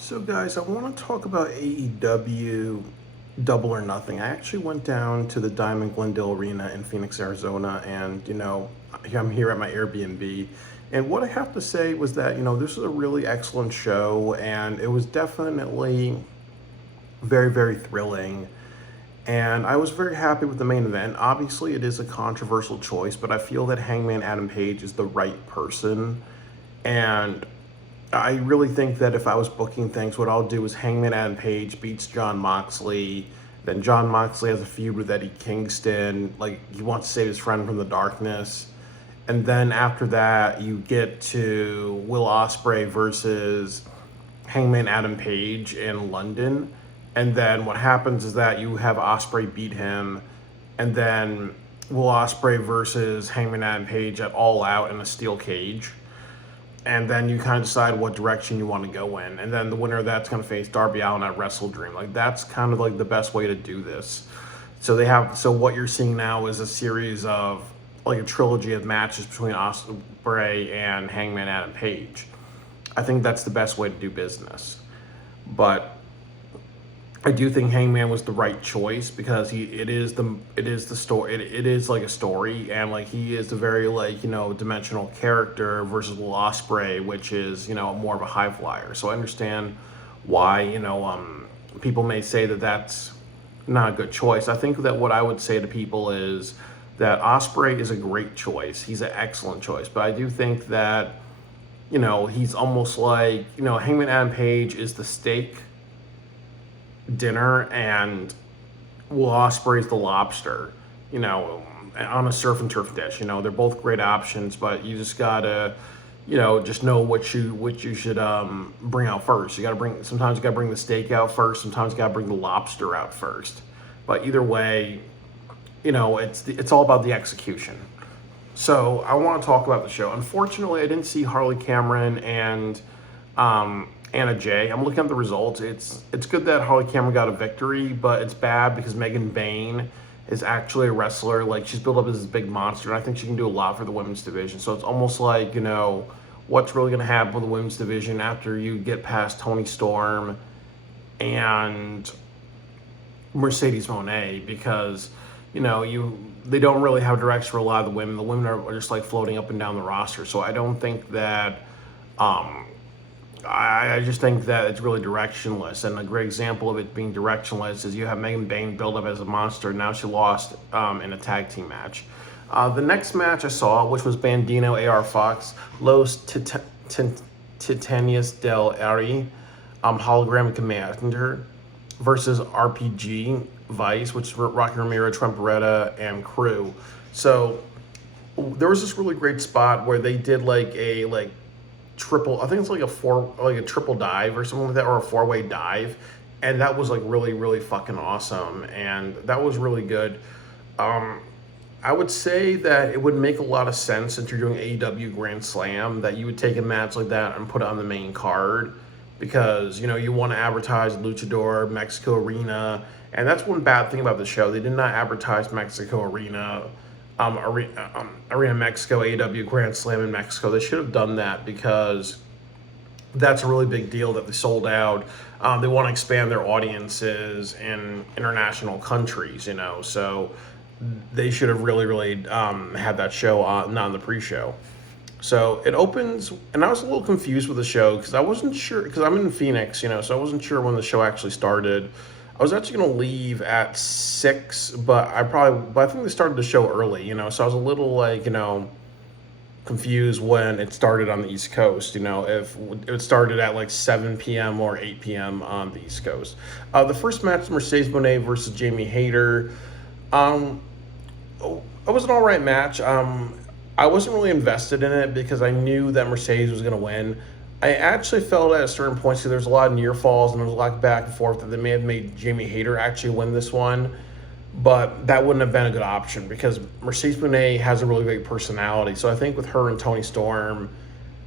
So, guys, I want to talk about AEW Double or Nothing. I actually went down to the Diamond Glendale Arena in Phoenix, Arizona, and I'm here at my Airbnb. And what I have to say was that this was a really excellent show, and it was definitely very, very thrilling. And I was very happy with the main event. Obviously, it is a controversial choice, but I feel that Hangman Adam Page is the right person. And I really think that if I was booking things, what I'll do is Hangman Adam Page beats Jon Moxley. Then Jon Moxley has a feud with Eddie Kingston. Like, he wants to save his friend from the darkness. And then after that, you get to Will Ospreay versus Hangman Adam Page in London. And then what happens is that you have Ospreay beat him. And then Will Ospreay versus Hangman Adam Page at All Out in a steel cage, and then you kind of decide what direction you want to go in, and then the winner of that's going to face Darby Allin at Wrestle Dream. Like, that's kind of like the best way to do this. So what you're seeing now is a series of, like, a trilogy of matches between Ospreay and Hangman Adam Page. I think that's the best way to do business, but I do think Hangman was the right choice because it is the story. It is like a story, and like he is a very, like, dimensional character versus Will Ospreay, which is more of a high flyer. So I understand why people may say that that's not a good choice. I think that what I would say to people is that Ospreay is a great choice. He's an excellent choice, but I do think that he's almost like Hangman Adam Page is the steak dinner, and Will Ospreay's the lobster, on a surf and turf dish. They're both great options, but you just gotta, just know what you should bring out first. Sometimes you gotta bring the steak out first. Sometimes you gotta bring the lobster out first. But either way, it's all about the execution. So I want to talk about the show. Unfortunately, I didn't see Harley Cameron and Anna Jay. I'm looking at the results. It's good that Harley Cameron got a victory, but it's bad because Megan Bayne is actually a wrestler. Like, she's built up as this big monster, and I think she can do a lot for the women's division. So it's almost like, what's really going to happen with the women's division after you get past Toni Storm and Mercedes Moné, because they don't really have direction for a lot of the women. The women are just like floating up and down the roster. So I don't think that I just think that it's really directionless, and a great example of it being directionless is you have Megan Bayne build up as a monster. Now she lost in a tag team match. The next match I saw, which was Bandino, AR Fox, Los Titanes del Ari, Hologram Commander versus RPG Vice, which is Rocky Romero, Trent Beretta, and crew. So there was this really great spot where they did like a triple, I think it's like a triple dive or something like that, or a four-way dive, and that was like really, really fucking awesome, and that was really good. I would say that it would make a lot of sense, since you're doing AEW Grand Slam, that you would take a match like that and put it on the main card, because you want to advertise Luchador, Mexico Arena, and that's one bad thing about the show. They did not advertise Mexico Arena, Arena Mexico, AEW Grand Slam in Mexico. They should have done that, because that's a really big deal that they sold out. They want to expand their audiences in international countries, so they should have really, really had that show on, not on the pre-show. So it opens, and I was a little confused with the show because I wasn't sure, because I'm in Phoenix, so I wasn't sure when the show actually started. I was actually going to leave at 6, but I think they started the show early, so I was a little like, confused when it started on the East Coast, if it started at like 7 p.m. or 8 p.m. on the East Coast. The first match was Mercedes Moné versus Jamie Hayter. It was an all right match. I wasn't really invested in it because I knew that Mercedes was going to win. I actually felt at a certain point, so there's a lot of near falls and there's a lot of back and forth, that they may have made Jamie Hayter actually win this one, but that wouldn't have been a good option because Mercedes Moné has a really great personality. So I think with her and Toni Storm,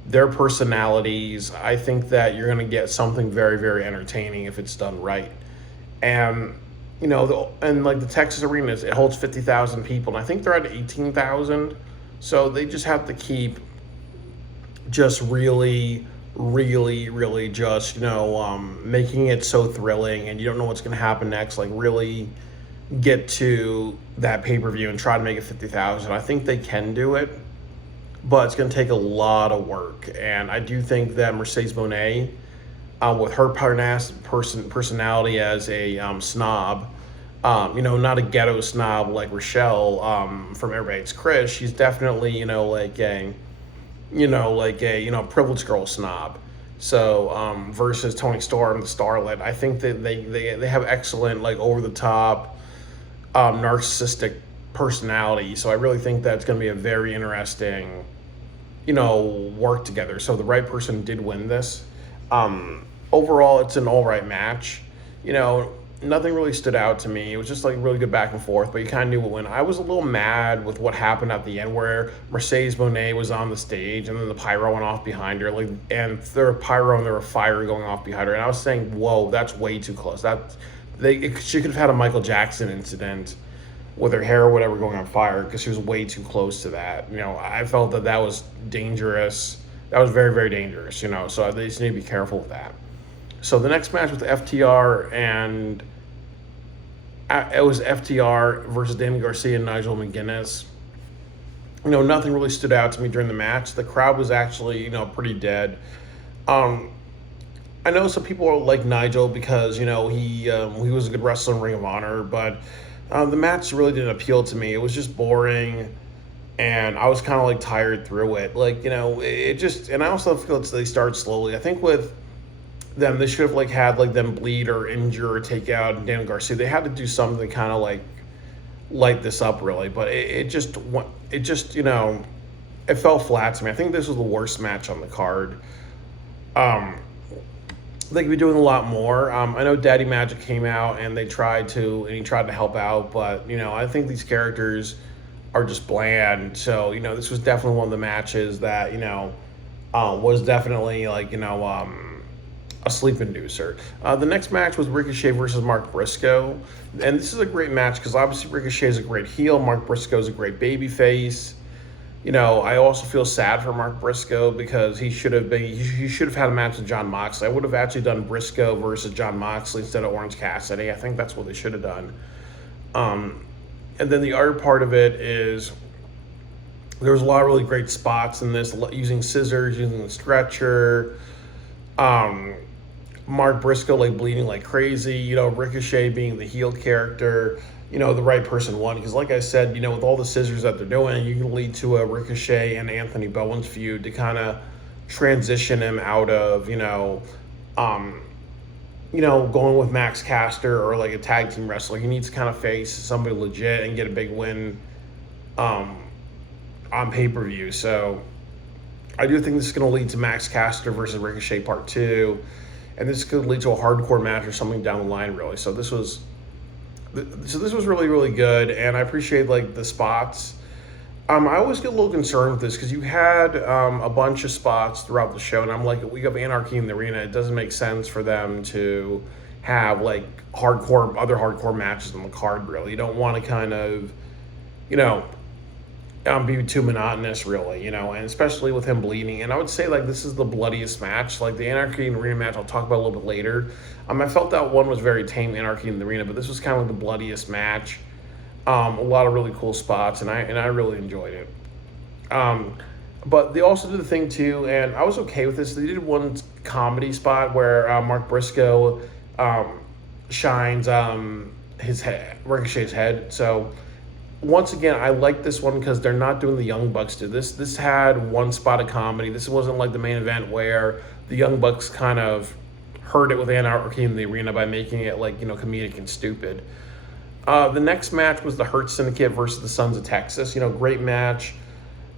their personalities, I think that you're going to get something very, very entertaining if it's done right. And the Texas Arena, it holds 50,000 people, and I think they're at 18,000. So they just have to keep just really really, really just, making it so thrilling and you don't know what's going to happen next. Like, really get to that pay per view and try to make it 50,000. I think they can do it, but it's going to take a lot of work. And I do think that Mercedes Moné, with her personality as a snob, not a ghetto snob like Rochelle from Everybody Hates Chris. She's definitely, privileged girl snob. So versus Tony Storm, the starlet, I think that they have excellent, like, over the top, narcissistic personality. So I really think that's going to be a very interesting, work together. So the right person did win this. Overall, it's an all right match. Nothing really stood out to me. It was just like really good back and forth, but you kind of knew what win. I was a little mad with what happened at the end, where Mercedes Moné was on the stage and then the pyro went off behind her, and there were pyro and there were fire going off behind her, and I was saying, whoa, that's way too close. She could have had a Michael Jackson incident with her hair or whatever going on fire, because she was way too close to that. I felt that was dangerous. That was very, very dangerous. So they just need to be careful with that. So the next match with FTR and it was FTR versus Danny Garcia and Nigel McGuinness. Nothing really stood out to me during the match. The crowd was actually, pretty dead. I know some people like Nigel because, he was a good wrestler in Ring of Honor, but the match really didn't appeal to me. It was just boring, and I was kind of, tired through it. It just, and I also feel they started slowly. I think with them, they should have had them bleed or injure or take out Daniel Garcia. They had to do something kind of light this up, really. But it just it fell flat to me. I think this was the worst match on the card. They could be doing a lot more. I know Daddy Magic came out and he tried to help out, but I think these characters are just bland. So this was definitely one of the matches that was definitely a sleep inducer. The next match was Ricochet versus Mark Briscoe, and this is a great match because obviously Ricochet is a great heel, Mark Briscoe is a great baby face. I also feel sad for Mark Briscoe because he should have had a match with Jon Moxley. I would have actually done Briscoe versus Jon Moxley instead of Orange Cassidy. I think that's what they should have done. And then the other part of it is there was a lot of really great spots in this, using scissors, using the stretcher. Mark Briscoe bleeding like crazy, Ricochet being the heel character, the right person won. Because like I said, with all the scissors that they're doing, you can lead to a Ricochet and Anthony Bowens feud to kind of transition him out of, going with Max Caster or a tag team wrestler. He needs to kind of face somebody legit and get a big win on pay-per-view. So I do think this is going to lead to Max Caster versus Ricochet Part 2. And this could lead to a hardcore match or something down the line, really. So this was really, really good, and I appreciate the spots. I always get a little concerned with this because you had a bunch of spots throughout the show, and I'm like, we have Anarchy in the Arena. It doesn't make sense for them to have other hardcore matches on the card. Really, you don't want to kind of, be too monotonous, really, and especially with him bleeding. And I would say this is the bloodiest match. The Anarchy in the Arena match I'll talk about a little bit later. I felt that one was very tame, Anarchy in the Arena, but this was kind of the bloodiest match. A lot of really cool spots, and I really enjoyed it. But they also did the thing too, and I was okay with this. They did one comedy spot where Mark Briscoe shines Ricochet's head. So once again, I like this one because they're not doing the Young Bucks do this. This had one spot of comedy. This wasn't the main event where the Young Bucks kind of hurt it with Anarchy in the Arena by making it comedic and stupid. The next match was the Hurt Syndicate versus the Sons of Texas. Great match.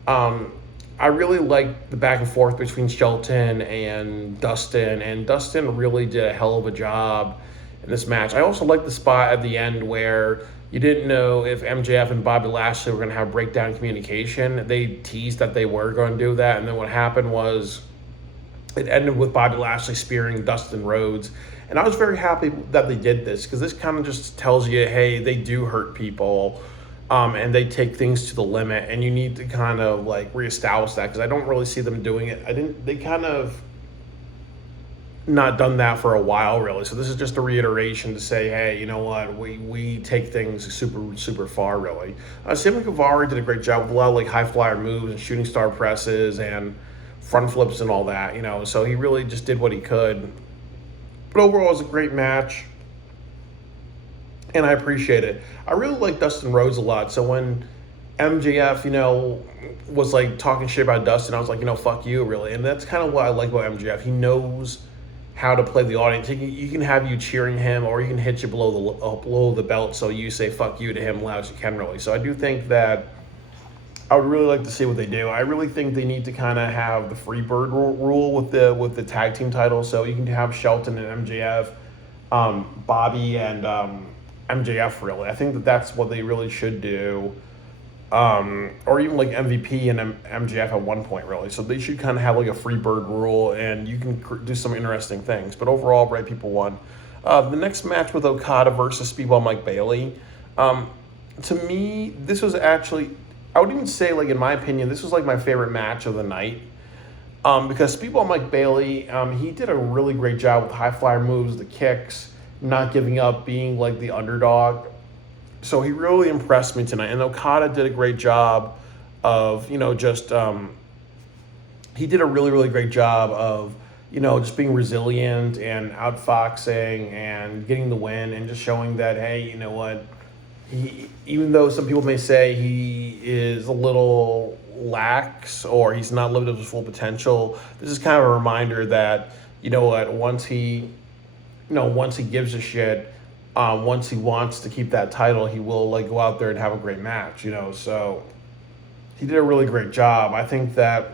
I really liked the back and forth between Shelton and Dustin really did a hell of a job in this match. I also liked the spot at the end where you didn't know if MJF and Bobby Lashley were going to have breakdown communication. They teased that they were going to do that, and then what happened was it ended with Bobby Lashley spearing Dustin Rhodes. And I was very happy that they did this because this kind of just tells you, hey, they do hurt people, and they take things to the limit, and you need to kind of reestablish that because I don't really see them doing it. They kind of not done that for a while, really. So this is just a reiteration to say, hey, you know what? We take things super far, really. Simon Kavari did a great job with a lot of like high flyer moves and shooting star presses and front flips and all that. So he really just did what he could. But overall, it was a great match, and I appreciate it. I really like Dustin Rhodes a lot. So when MJF, was like talking shit about Dustin, I was like, fuck you, really. And that's kind of what I like about MJF. He knows how to play the audience. He can have you cheering him, or he can hit you below the belt, so you say fuck you to him loud as you can, really. So I do think that I would really like to see what they do. I really think they need to kind of have the Freebird rule with the tag team titles. So you can have Shelton and MJF, Bobby and MJF, really. I think that's what they really should do. Or even like MVP and MJF at one point, really. So they should kind of have like a Freebird rule, and you can do some interesting things. But overall, Bright People won. The next match with Okada versus Speedball Mike Bailey. To me, this was actually, I would even say, like, in my opinion, this was like my favorite match of the night. Because Speedball Mike Bailey, he did a really great job with high flyer moves, the kicks, not giving up, being like the underdog. So he really impressed me tonight. And Okada did a great job of, he did a really great job of, just being resilient and outfoxing and getting the win and just showing that, hey, you know what, even though some people may say he is a little lax or he's not lived up to his full potential, this is kind of a reminder that, once he gives a shit, once he wants to keep that title, he will like go out there and have a great match, So he did a really great job. I think that,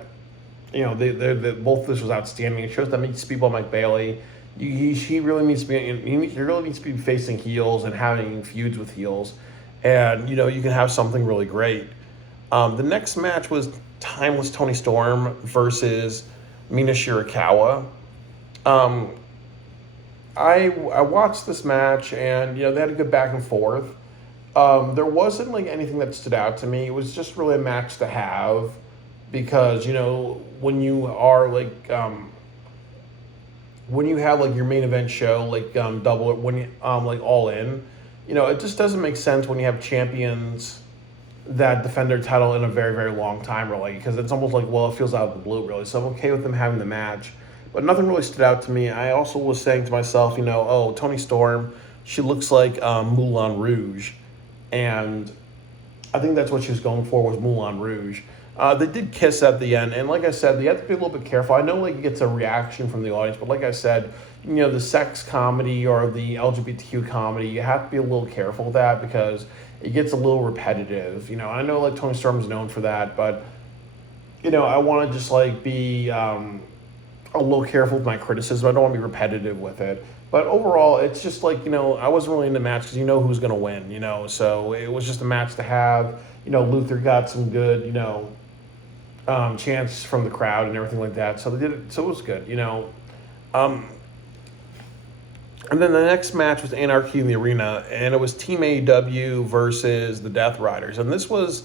they both this was outstanding. It shows that meets Speedball Mike Bailey. He really needs to be facing heels and having feuds with heels, and you can have something really great. The next match was Timeless Tony Storm versus Mina Shirakawa. I watched this match, and they had a good back and forth. There wasn't like anything that stood out to me. It was just really a match to have, because when you are like when you have like your main event show like double when you like All In, it just doesn't make sense when you have champions that defend their title in a very long time, really, because it's almost like, well, it feels out of the blue, really. So I'm okay with them having the match. But nothing really stood out to me. I also was saying to myself, Toni Storm, she looks like Moulin Rouge. And I think that's what she was going for, was Moulin Rouge. They did kiss at the end. And like I said, you have to be a little bit careful. I know like it gets a reaction from the audience. But like I said, the sex comedy or the LGBTQ comedy, you have to be a little careful with that, because it gets a little repetitive. I know like Toni Storm is known for that. But, I want to just like be a little careful with my criticism. I don't want to be repetitive with it. But overall, it's just like, I wasn't really in the match because who's going to win, So it was just a match to have. Luther got some good, chants from the crowd and everything like that. So they did it. So it was good, And then the next match was Anarchy in the Arena, and it was Team AEW versus the Death Riders. And this was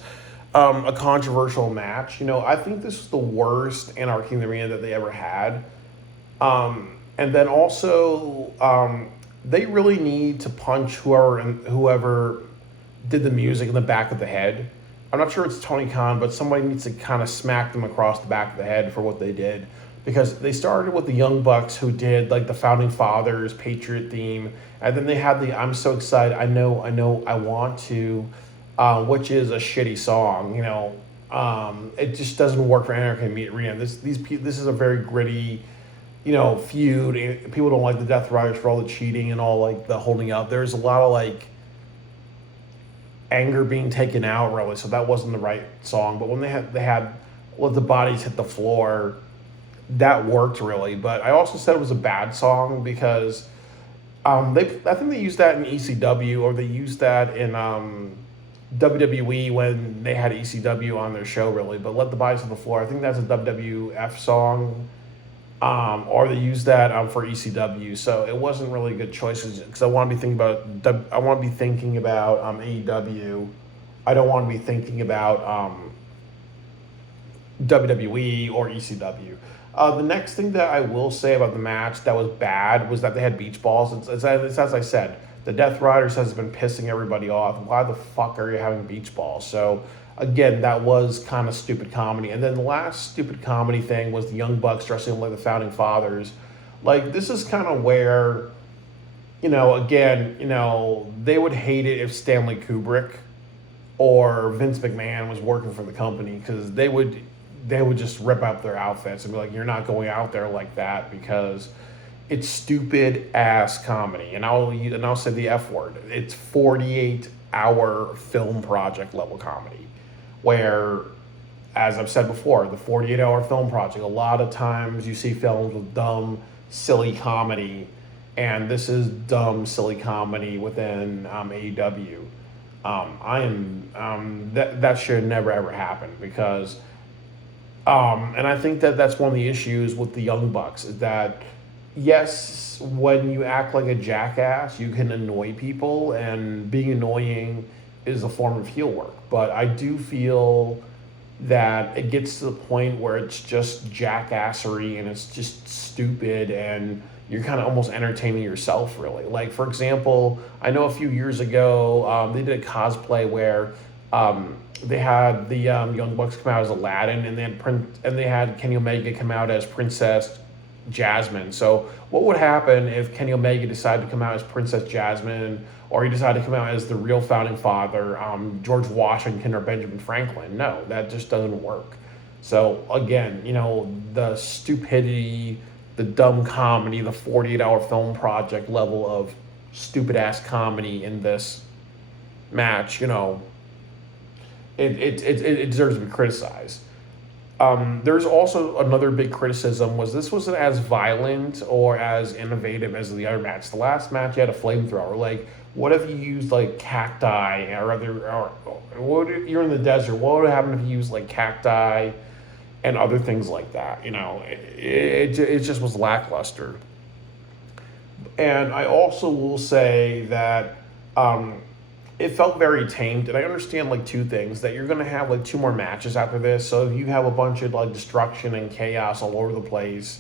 a controversial match. I think this was the worst Anarchy in the Arena that they ever had. And then also, they really need to punch whoever did the music in the back of the head. I'm not sure it's Tony Khan, but somebody needs to kind of smack them across the back of the head for what they did. Because they started with the Young Bucks, who did like the Founding Fathers Patriot theme. And then they had the I'm So Excited, I Know, I Want To, which is a shitty song. It just doesn't work for Anarchy in the Arena. This is a very gritty, feud. People don't like the Death Riders for all the cheating and all like the holding up. There's a lot of like anger being taken out, really. So that wasn't the right song. But when they had let the bodies hit the floor, that worked, really. But I also said it was a bad song because I think they used that in ECW, or they used that in WWE when they had ECW on their show, really. But Let the Bodies Hit the Floor, I think that's a WWF song, or they used that for ECW. So it wasn't really good choices, because I want to be thinking about AEW. I don't want to be thinking about WWE or ECW. The next thing that I will say about the match that was bad was that they had beach balls. It's as I said, the Death Riders has been pissing everybody off. Why the fuck are you having beach balls? So again, that was kind of stupid comedy. And then the last stupid comedy thing was the Young Bucks dressing like the Founding Fathers. Like, this is kind of where, again, they would hate it if Stanley Kubrick or Vince McMahon was working for the company, because they would just rip out their outfits and be like, you're not going out there like that, because it's stupid ass comedy. And I'll say the F word. It's 48-hour film project level comedy, where, as I've said before, the 48-hour film project, a lot of times you see films with dumb, silly comedy, and this is dumb, silly comedy within AEW. That should never ever happen, because and I think that that's one of the issues with the Young Bucks, is that, yes, when you act like a jackass, you can annoy people, and being annoying is a form of heel work. But I do feel that it gets to the point where it's just jackassery and it's just stupid, and you're kind of almost entertaining yourself, really. Like, for example, I know a few years ago, they did a cosplay where they had the Young Bucks come out as Aladdin, and they had Kenny Omega come out as Princess Jasmine. So what would happen if Kenny Omega decided to come out as Princess Jasmine, or he decided to come out as the real founding father, George Washington or Benjamin Franklin? No, that just doesn't work. So again, the stupidity, the dumb comedy, the 48-hour film project level of stupid ass comedy in this match, it deserves to be criticized. There's also another big criticism, was this wasn't as violent or as innovative as the other match. The last match, you had a flamethrower. Like, what if you used like cacti, you're in the desert? What would happen if you used like cacti and other things like that? It just was lackluster. And I also will say that it felt very tamed, and I understand like two things: that you're gonna have like two more matches after this, so if you have a bunch of like destruction and chaos all over the place,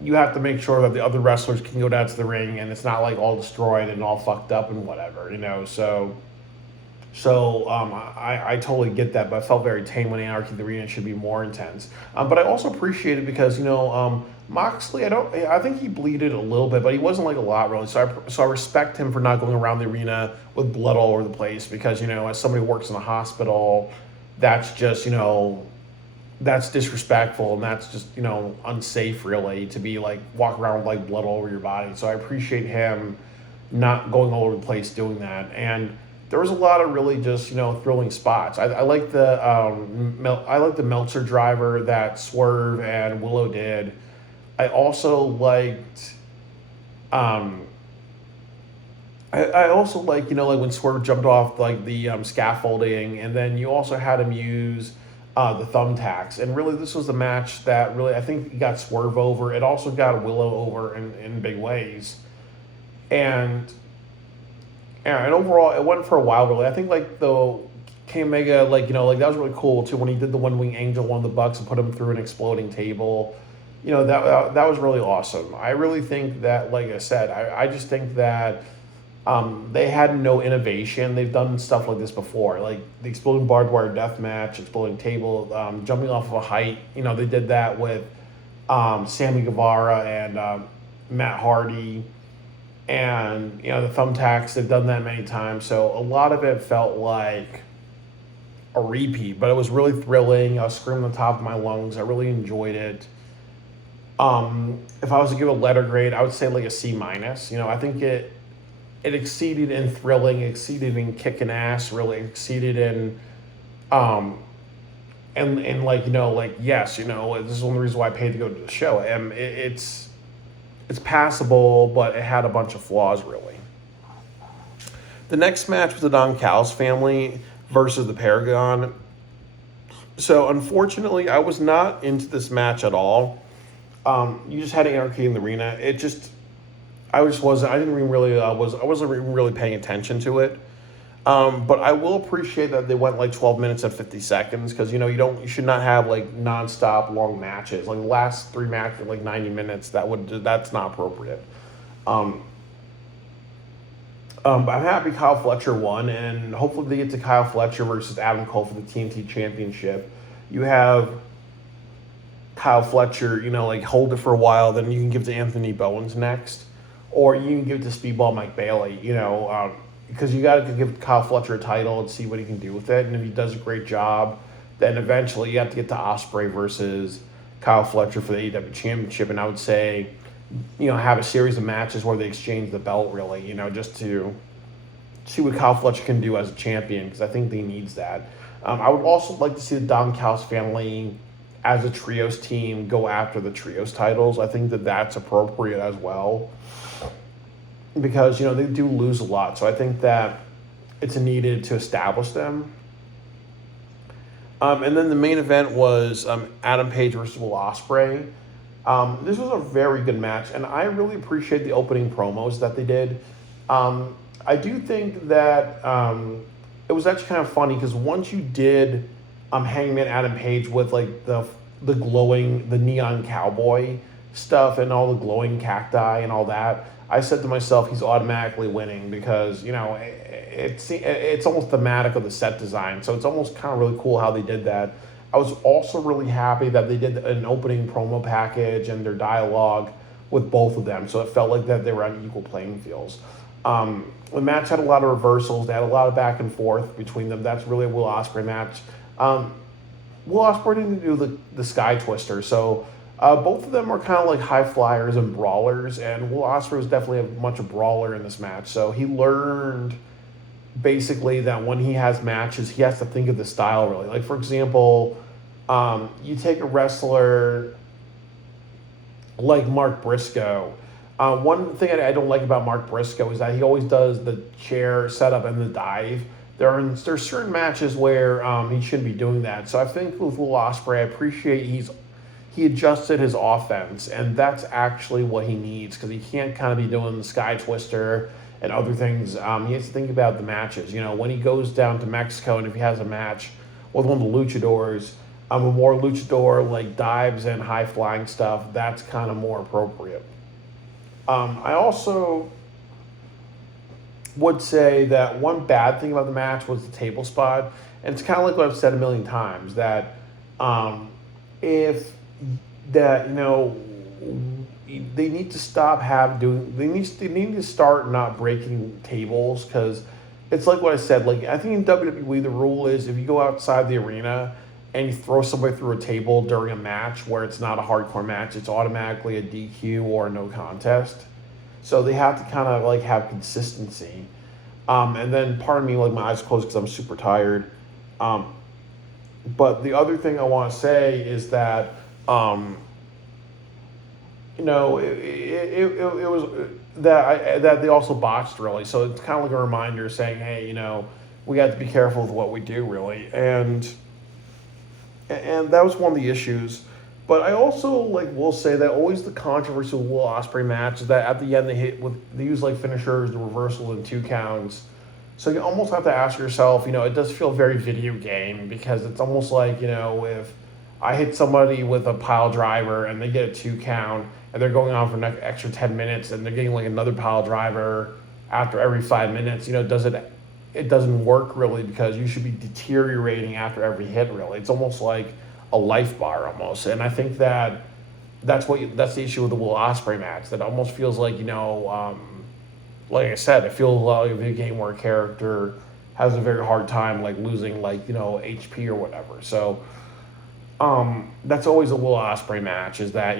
you have to make sure that the other wrestlers can go down to the ring and it's not like all destroyed and all fucked up and whatever, I totally get that, but I felt very tame when Anarchy in the Arena should be more intense. But I also appreciate it because Moxley, I think he bleeded a little bit, but he wasn't like a lot really. So I respect him for not going around the arena with blood all over the place, because as somebody who works in a hospital, that's just that's disrespectful, and that's just unsafe really, to be like walking around with like blood all over your body. So I appreciate him not going all over the place doing that. And there was a lot of really just thrilling spots. I like the Meltzer driver that Swerve and Willow did. I also liked I also like like when Swerve jumped off like the scaffolding, and then you also had him use the thumbtacks. And really, this was the match that really, I think, got Swerve over. It also got Willow over in big ways. And overall, it went for a while, really. I think, like, the Kenny Omega, that was really cool, too, when he did the one-wing angel, one of the Bucks, and put him through an exploding table. That was really awesome. I really think that, like I said, I just think that they had no innovation. They've done stuff like this before, like the exploding barbed wire death match, exploding table, jumping off of a height. They did that with Sammy Guevara and Matt Hardy. And, the thumbtacks, they've done that many times. So a lot of it felt like a repeat, but it was really thrilling. I was screaming on the top of my lungs. I really enjoyed it. If I was to give a letter grade, I would say like a C-. I think it exceeded in thrilling, exceeded in kicking ass, really exceeded in, and yes, this is one of the reasons why I paid to go to the show. It's passable, but it had a bunch of flaws, really. The next match was the Don Callis family versus the Paragon. So, unfortunately, I was not into this match at all. You just had Anarchy in the Arena. I wasn't even really paying attention to it. But I will appreciate that they went like 12 minutes and 50 seconds because you should not have like nonstop long matches. Like the last three matches like 90 minutes. That's not appropriate. Um, I'm happy Kyle Fletcher won, and hopefully they get to Kyle Fletcher versus Adam Cole for the TNT Championship. You have Kyle Fletcher, like hold it for a while, then you can give it to Anthony Bowens next, or you can give it to Speedball Mike Bailey. Because you got to give Kyle Fletcher a title and see what he can do with it. And if he does a great job, then eventually you have to get to Ospreay versus Kyle Fletcher for the AEW Championship. And I would say, have a series of matches where they exchange the belt, really, just to see what Kyle Fletcher can do as a champion, because I think he needs that. I would also like to see the Don Callis family as a trios team go after the trios titles. I think that that's appropriate as well, because they do lose a lot. So I think that it's needed to establish them. And then the main event was Adam Page versus Will Ospreay. This was a very good match, and I really appreciate the opening promos that they did. I do think that it was actually kind of funny because once you did Hangman Adam Page with like the glowing, the neon cowboy stuff and all the glowing cacti and all that, I said to myself, he's automatically winning because, it's almost thematic of the set design. So it's almost kind of really cool how they did that. I was also really happy that they did an opening promo package and their dialogue with both of them. So it felt like that they were on equal playing fields. The match had a lot of reversals. They had a lot of back and forth between them. That's really a Will Ospreay match. Will Ospreay didn't do the Sky Twister. So both of them are kind of like high flyers and brawlers. And Will Ospreay was definitely much a brawler in this match. So he learned basically that when he has matches, he has to think of the style really. Like, for example, you take a wrestler like Mark Briscoe. One thing I don't like about Mark Briscoe is that he always does the chair setup and the dive. There's certain matches where he shouldn't be doing that. So I think with Will Ospreay, I appreciate he adjusted his offense, and that's actually what he needs, because he can't kind of be doing the Sky Twister and other things. He has to think about the matches. When he goes down to Mexico and if he has a match with one of the luchadors, a more luchador like dives and high flying stuff, that's kind of more appropriate. I also would say that one bad thing about the match was the table spot, and it's kind of like what I've said a million times, that if that they need to stop they need to start not breaking tables, because it's like what I said. Like, I think in WWE the rule is if you go outside the arena and you throw somebody through a table during a match where it's not a hardcore match, it's automatically a DQ or a no contest. So they have to kind of like have consistency. And then pardon me, like my eyes closed because I'm super tired. But the other thing I want to say is that it was that they also botched really. So it's kind of like a reminder saying, hey, we got to be careful with what we do really, and that was one of the issues. But I also will say that always the controversial Will Ospreay match is that at the end they use like finishers, the reversals, and 2 counts. So you almost have to ask yourself, it does feel very video game, because it's almost like, if I hit somebody with a pile driver and they get a 2 count and they're going on for an extra 10 minutes and they're getting like another pile driver after every 5 minutes, it doesn't work really, because you should be deteriorating after every hit really. It's almost like a life bar almost. And I think that that's the issue with the Will Ospreay match. That almost feels like, like I said, it feels like a video game where a character has a very hard time losing HP or whatever. So that's always a Will Ospreay match, is that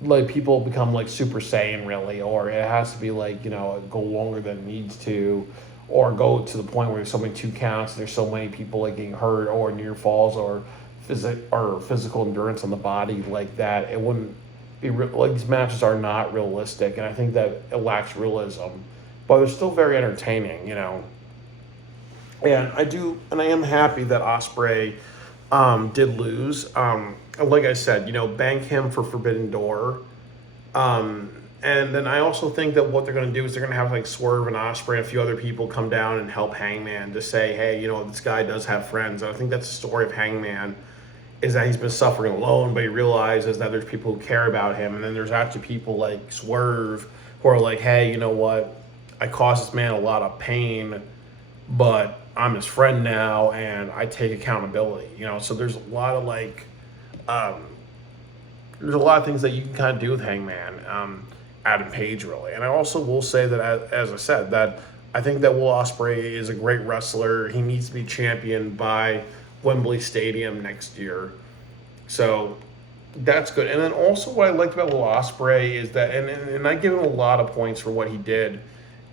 like people become Super Saiyan really, or it has to be go longer than it needs to, or go to the point where there's so many 2 counts, there's so many people getting hurt or near falls or physical endurance on the body like that. It wouldn't be these matches are not realistic, and I think that it lacks realism, but they're still very entertaining, And I am happy that Ospreay did lose. Like I said, bank him for Forbidden Door. And then I also think that what they're going to do is they're going to have like Swerve and Osprey and a few other people come down and help Hangman to say, hey, this guy does have friends. And I think that's the story of Hangman, is that he's been suffering alone, but he realizes that there's people who care about him. And then there's actually people like Swerve who are like, hey, you know what? I caused this man a lot of pain, but I'm his friend now and I take accountability. So there's a lot of there's a lot of things that you can kind of do with Hangman, Adam Page, really. And I also will say that, as I said, that I think that Will Ospreay is a great wrestler. He needs to be championed by Wembley Stadium next year. So that's good. And then also what I liked about Will Ospreay is that, and I give him a lot of points for what he did.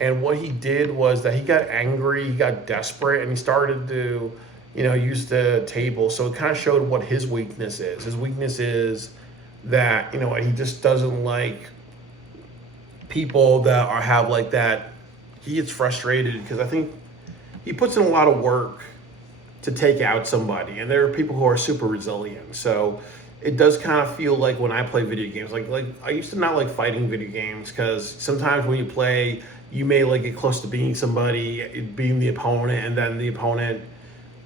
And what he did was that he got angry, he got desperate, and he started to, use the table. So it kind of showed what his weakness is. His weakness is that, he just doesn't like people that have like that. He gets frustrated because I think he puts in a lot of work to take out somebody, and there are people who are super resilient. So it does kind of feel like when I play video games, like I used to not like fighting video games, because sometimes when you play, you may like get close to beating somebody, being the opponent, and then the opponent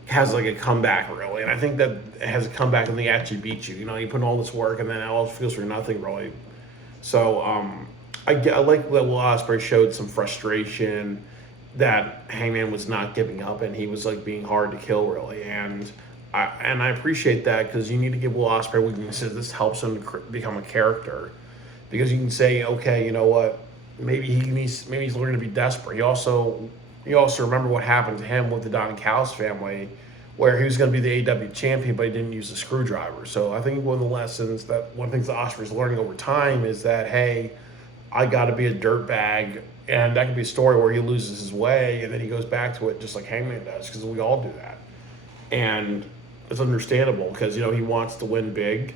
has like a comeback, really. And I think that it has a comeback and they actually beat you. You put in all this work and then it all feels for nothing, really. So I like that Will Ospreay showed some frustration, that Hangman was not giving up and he was like being hard to kill, really. And I appreciate that, because you need to give Will Ospreay weaknesses. This helps him become a character, because you can say, okay, you know what, maybe he's learning to be desperate. You also remember what happened to him with the Don Callis family, where he was going to be the AEW champion, but he didn't use the screwdriver. So I think one of the lessons that one of the things that Ospreay's learning over time is that, hey, I got to be a dirtbag. And that could be a story where he loses his way and then he goes back to it, just like Hangman does, because we all do that. And it's understandable, because, he wants to win big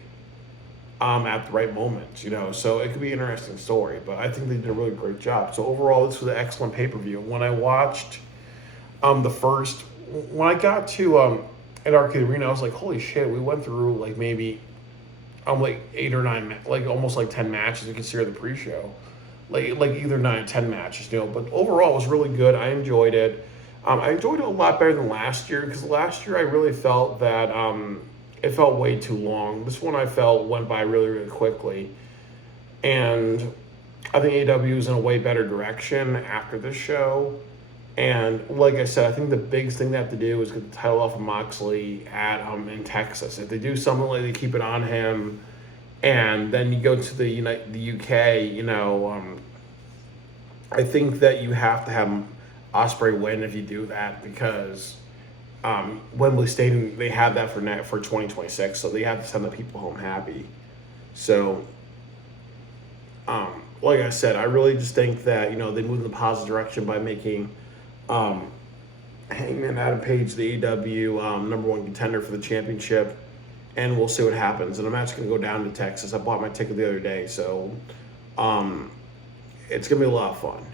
at the right moments, So it could be an interesting story, but I think they did a really great job. So overall, this was an excellent pay-per-view. When I watched when I got to at Arcade Arena, I was like, holy shit, we went through like maybe like 8 or 9, like almost like 10 matches. You consider the pre-show, like either 9 or 10 matches, But overall, it was really good. I enjoyed it. I enjoyed it a lot better than last year, because last year I really felt that it felt way too long. This one I felt went by really, really quickly. And I think AEW is in a way better direction after this show. And like I said, I think the biggest thing they have to do is get the title off of Moxley in Texas. If they do something like they keep it on him, and then you go to the UK, I think that you have to have Ospreay win if you do that, because Wembley Stadium, they have that for 2026, so they have to send the people home happy. So, like I said, I really just think that they moved in the positive direction by making Hangman Adam Page the AEW number one contender for the championship, and we'll see what happens. And I'm actually going to go down to Texas. I bought my ticket the other day, so it's going to be a lot of fun.